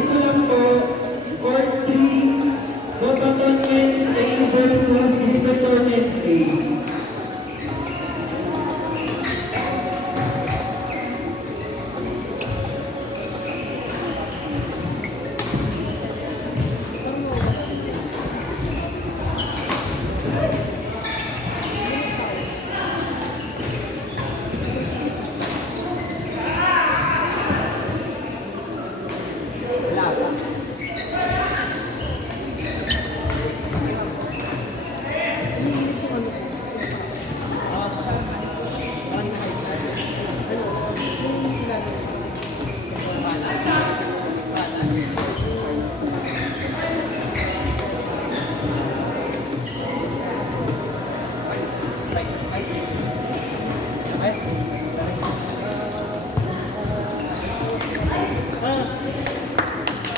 Ito lang po, Court 3, Botaton Men's A versus Botaton Men's A.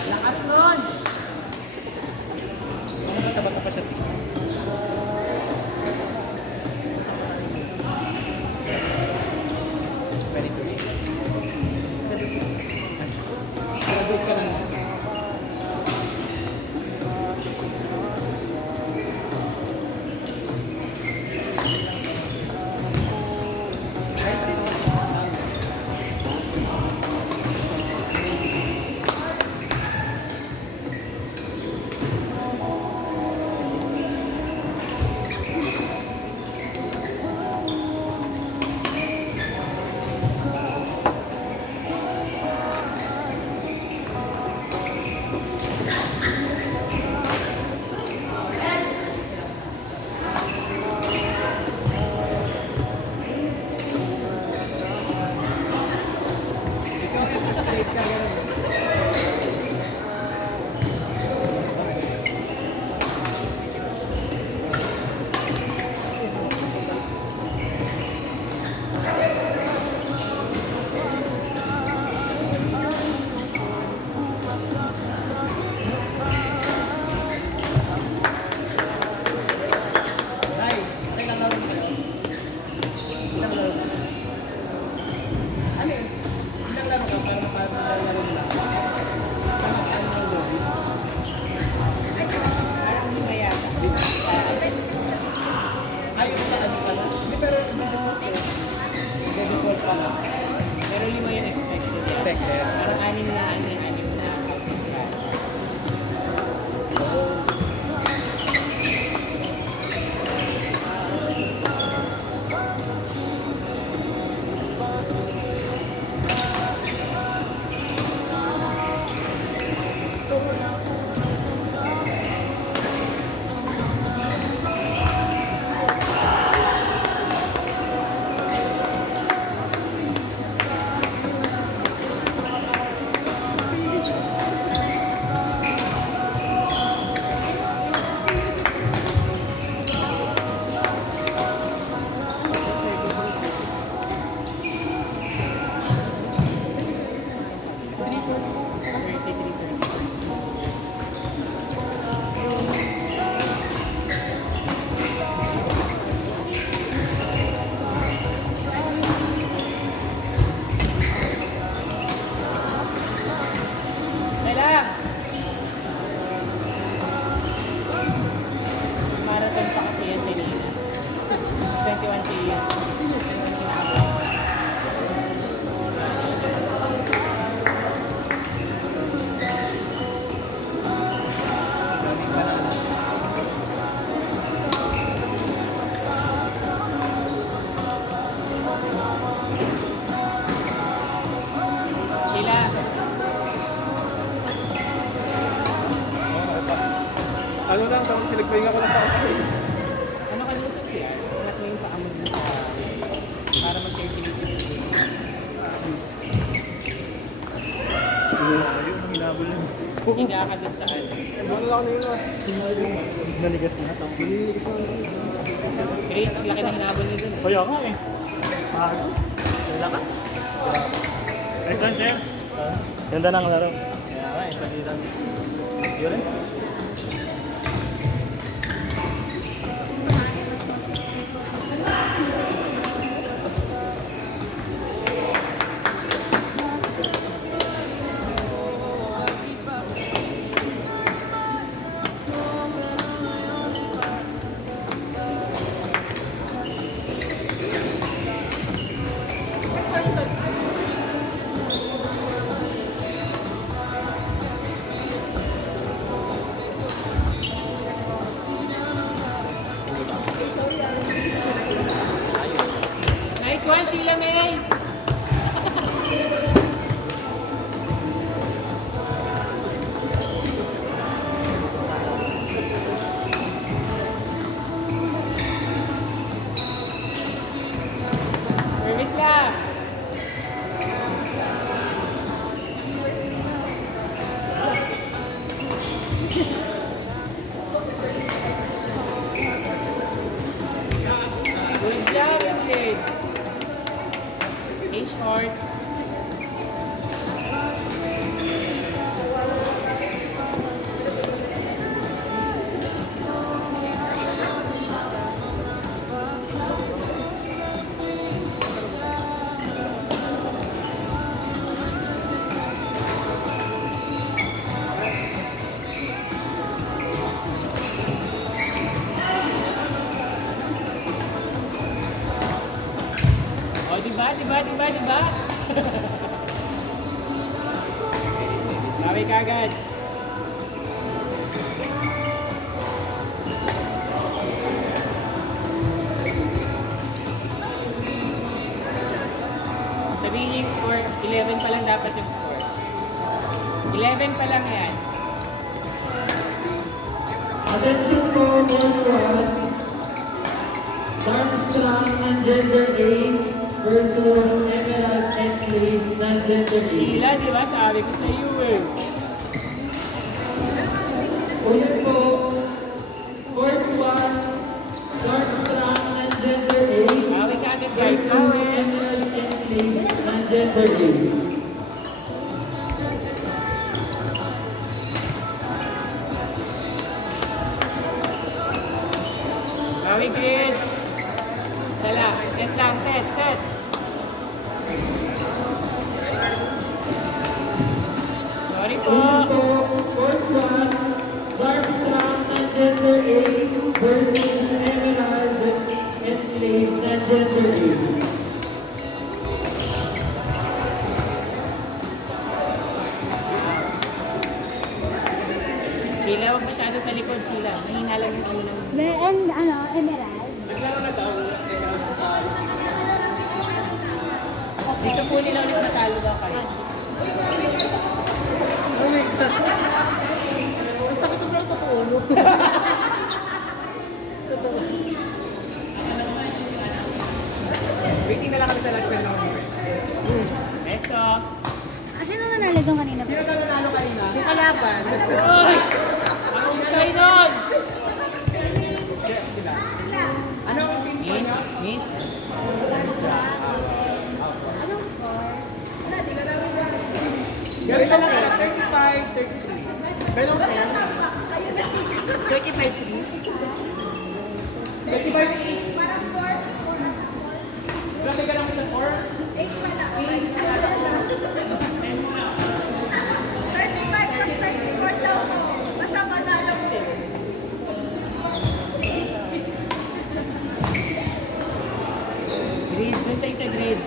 Lakas nun! Tabat pa siya. Pwede ko rin. Sabi ka na. Pero 5 yung expected. Parang 6 na marathon pa kasi yan din. 21K yan. Ano lang, tapos pinagpahinga ko lang pa ako. Ano ka dun sa siya? Anak mo yung paa mo dun sa para mag-circulate. Ayun, hinabol lang. Higa ka dun sa ano. Ano lang na yun? Naligas na ito. Grace, ang laki na hinabol niyo dun. Kaya nga eh. Mahal. Lakas. Next one, sir. Ganda ng laro. Kaya nga eh, sabihan. Yun eh. Bawi ka agad. Sabihin niyo yung score, 11 pa lang dapat yung score. 11 pa lang yan. Attention po, Court 1. Darmstrong ng Gender A versus Emerald Ensley ng Gender A. Sheila, di ba? Sabi ko sa iyo eh. Ulit po, Court 1. Darmstrong ng Gender A Bawi ka agad guys. versus Bawi. Emerald Ensley ng Gender A. Bawi grid. Sala. Set lang. Set. Set. Sorry po. Ulit po, Court 1. Darmstrong ng Gender A versus Emerald Ensley ng Gender A. Sheila, huwag masyado sa likod, Sheila. Mahina lang yung ano ng... And ano, emerald. Gusto po nila ulit natalo daw kayo. Oh my God. Ang sakit na pero totoo, no? Waiting na lang kami sa last bell ng Beso. Sino nanalo doon kanina? Sino na nanalo kanina? Yung kalaban. Uy! Ang usay nun! Sila. Anong team po Miss? niyo? Miss? Anong score? Gawin na lang 35, 33. Belong 10. 35-3. 35, 8. Grabe ka lang sa 4. Grade. Dun sa isa grade.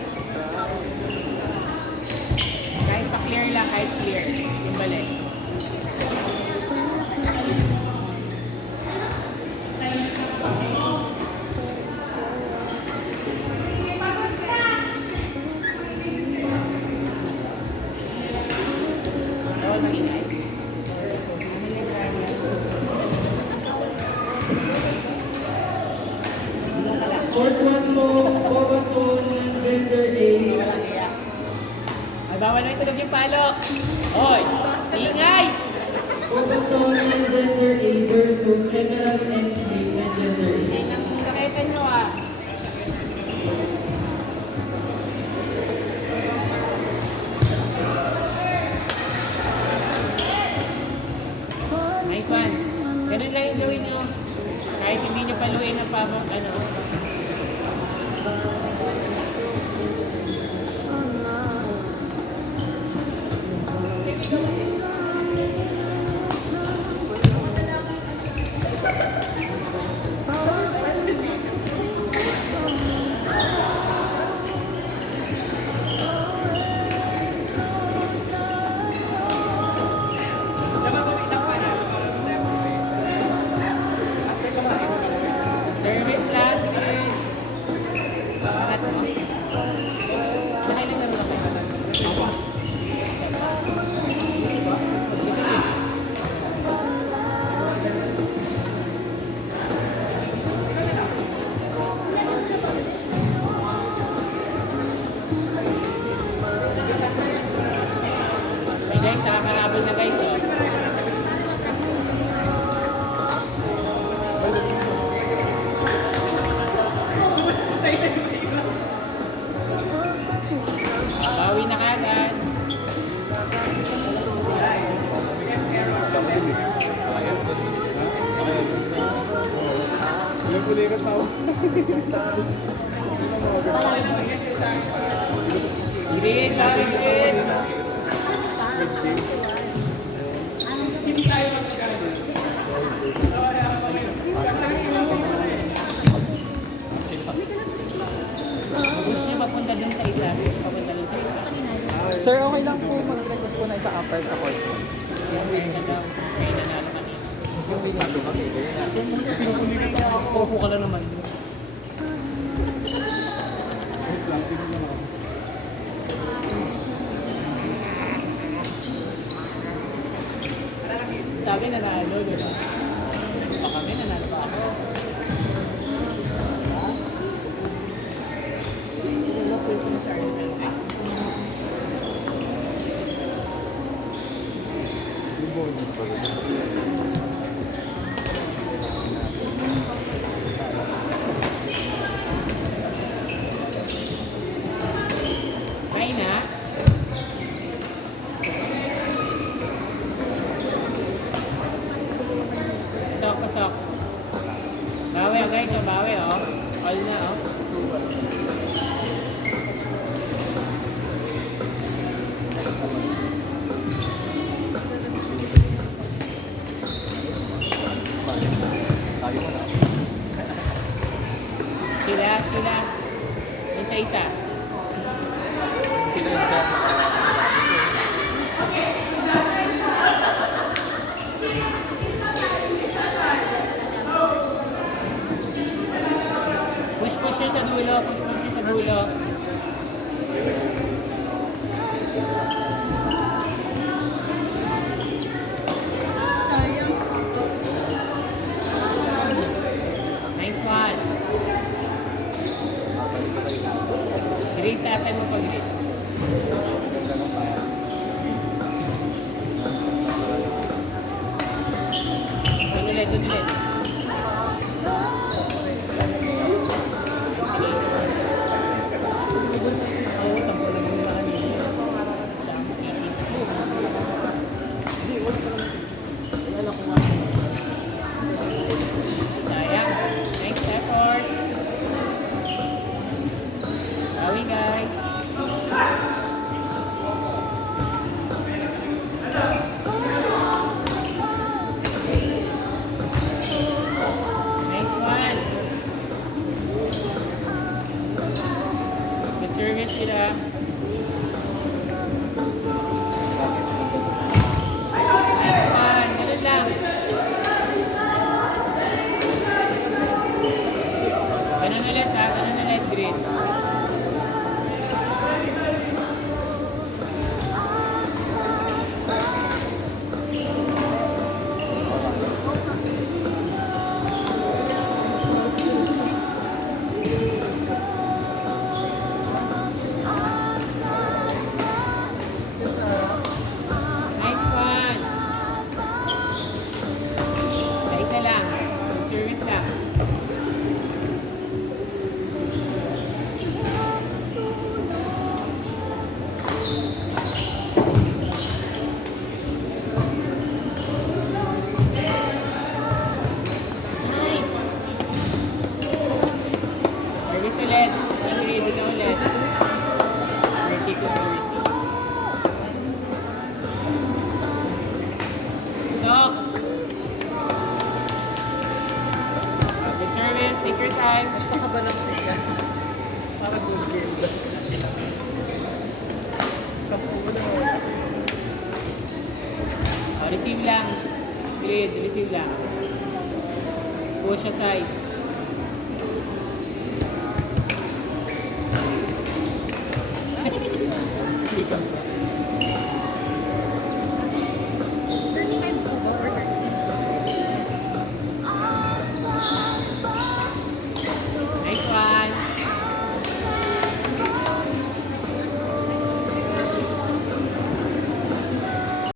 Kahit pa-clear lang, kahit clear. Yung balik. Oo, mag-ingay. Court 1 po, Bobaton ng Gender A. Walang iyak. Ay, bawal na itulog yung palo. Hoy! Ingay! Bobaton ng Gender A versus Emerald Ensley ng Gender A. Ay, nakita nyo ah. Nice one. Ganun lang yung gawin nyo. Kahit hindi nyo paluin ang pamo, ano. Service lang, guys. Bakit mo? Dahil lang naman ako. Hey guys, nakakahabol na guys. Oh. Bawi na kagad. Green, bawi green. Push nyo papunta dun sa isa. Push papunta dun sa isa. Sir, okay lang po mag-request po na isa upper sa court. Kaya na daw. Kaya nanalo kanina. Opo ka lang naman. Sabi nanalo, di ba? Pa kami, nanalo pa ako. Kain na. Pasok, pasok. Bawi oh guys, oh, bawi oh. All na oh. Sila, sila. Yun sa isa. Push siya sa dulo, push siya sa dulo. Nice one. Great, tasan mo pa great. Doon ulit, doon ulit. Sayang. Thanks, effort. Bawi, guys. Nice one. Good service sila. Nice one. Ganun lang. Ganun ulit ha. Ganun ulit. Great. Nice one. Sa isa lang. Good service lang. Nice. Service ulit. Ready na ulit. 30 to 30. Sok. Good service. Take your time. Nakabalansin ka. Para good game ba? Receive lang. Grid, receive lang. Push aside.